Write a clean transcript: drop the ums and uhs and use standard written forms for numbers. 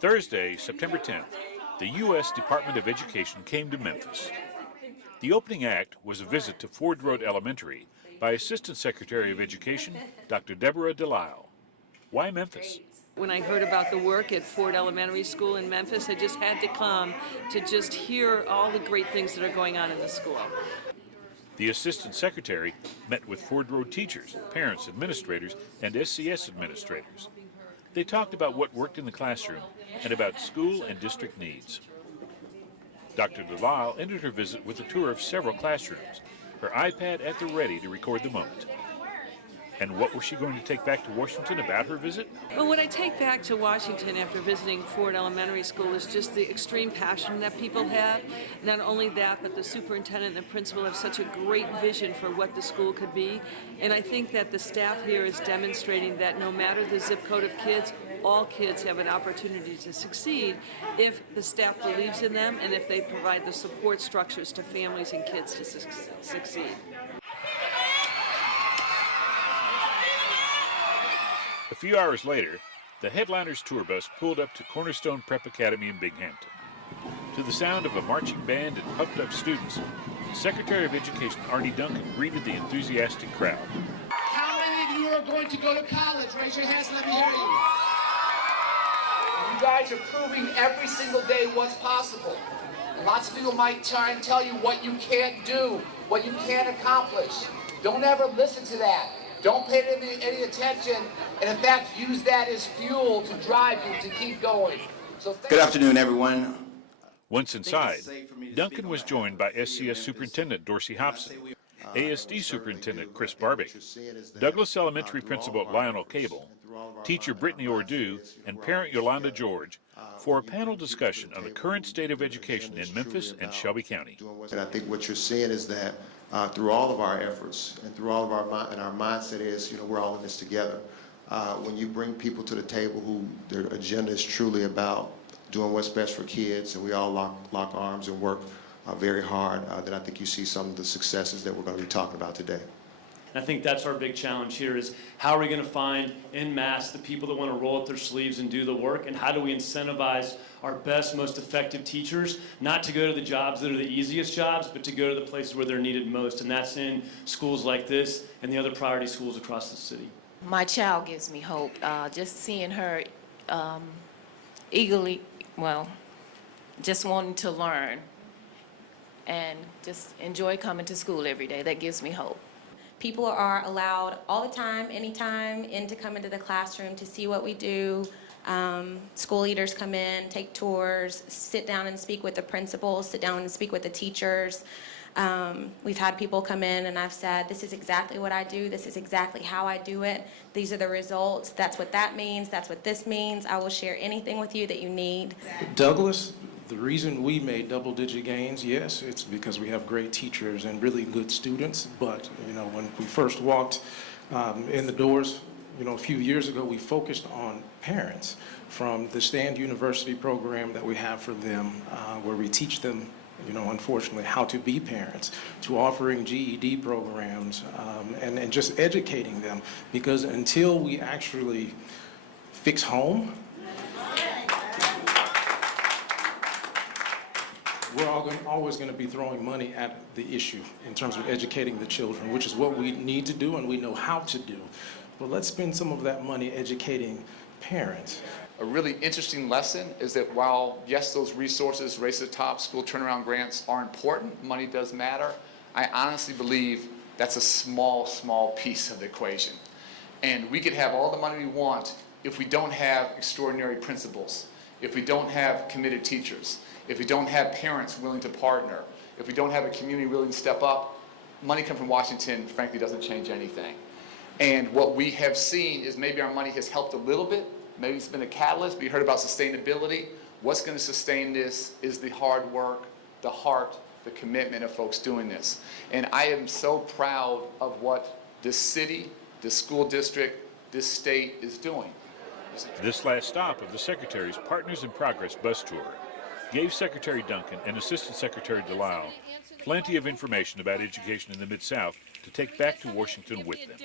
Thursday, September 10th, the U.S. Department of Education came to Memphis. The opening act was a visit to Ford Road Elementary by Assistant Secretary of Education, Dr. Deborah Delisle. Why Memphis? When I heard about the work at Ford Elementary School in Memphis, I just had to come to just hear all the great things that are going on in the school. The Assistant Secretary met with Ford Road teachers, parents, administrators, and SCS administrators. They talked about what worked in the classroom and about school and district needs. Dr. Delisle ended her visit with a tour of several classrooms, her iPad at the ready to record the moment. And what was she going to take back to Washington about her visit? Well, what I take back to Washington after visiting Ford Elementary School is just the extreme passion that people have. Not only that, but the superintendent and the principal have such a great vision for what the school could be. And I think that the staff here is demonstrating that no matter the zip code of kids, all kids have an opportunity to succeed if the staff believes in them and if they provide the support structures to families and kids to succeed. A few hours later, the headliner's tour bus pulled up to Cornerstone Prep Academy in Binghamton. To the sound of a marching band and pumped-up students, Secretary of Education Arne Duncan greeted the enthusiastic crowd. How many of you are going to go to college? Raise your hands and let me hear you. You guys are proving every single day what's possible. And lots of people might try and tell you what you can't do, what you can't accomplish. Don't ever listen to that. Don't pay any attention, and in fact, use that as fuel to drive you to keep going. So good afternoon, everyone. Once inside, Duncan was joined by SCS Superintendent Dorsey Hobson, ASD Superintendent Chris Barbic, Douglas Elementary Principal Lionel Cable, teacher Brittany Ordu, and parent Yolanda George for a panel discussion on the current state of education in Memphis and Shelby County. And I think what you're seeing is that through all of our efforts and through all of our mindset is, we're all in this together. When you bring people to the table who their agenda is truly about doing what's best for kids, and we all lock arms and work very hard, then I think you see some of the successes that we're going to be talking about today. And I think that's our big challenge here is how are we going to find en masse the people that want to roll up their sleeves and do the work, and how do we incentivize our best, most effective teachers not to go to the jobs that are the easiest jobs, but to go to the places where they're needed most, and that's in schools like this and the other priority schools across the city. My child gives me hope. Just seeing her eagerly, just wanting to learn and just enjoy coming to school every day, that gives me hope. People are allowed all the time, anytime, to come into the classroom to see what we do. School leaders come in, take tours, sit down and speak with the principals, sit down and speak with the teachers. We've had people come in and I've said, this is exactly what I do, this is exactly how I do it, these are the results, that's what that means, that's what this means, I will share anything with you that you need. Douglas, the reason we made double-digit gains, yes, it's because we have great teachers and really good students, but when we first walked in the doors, a few years ago, we focused on parents from the Stand University program that we have for them, where we teach them, unfortunately, how to be parents, to offering GED programs and just educating them, because until we actually fix home, we're always going to be throwing money at the issue in terms of educating the children, which is what we need to do and we know how to do. But let's spend some of that money educating parents. A really interesting lesson is that while, yes, those resources, Race to the Top, school turnaround grants are important, money does matter, I honestly believe that's a small piece of the equation. And we could have all the money we want if we don't have extraordinary principals, if we don't have committed teachers, if we don't have parents willing to partner, if we don't have a community willing to step up. Money coming from Washington, frankly, doesn't change anything. And what we have seen is maybe our money has helped a little bit. Maybe it's been a catalyst, but you heard about sustainability. What's going to sustain this is the hard work, the heart, the commitment of folks doing this. And I am so proud of what this city, this school district, this state is doing. This last stop of the Secretary's Partners in Progress bus tour gave Secretary Duncan and Assistant Secretary Delisle plenty of information about education in the Mid-South to take back to Washington with them.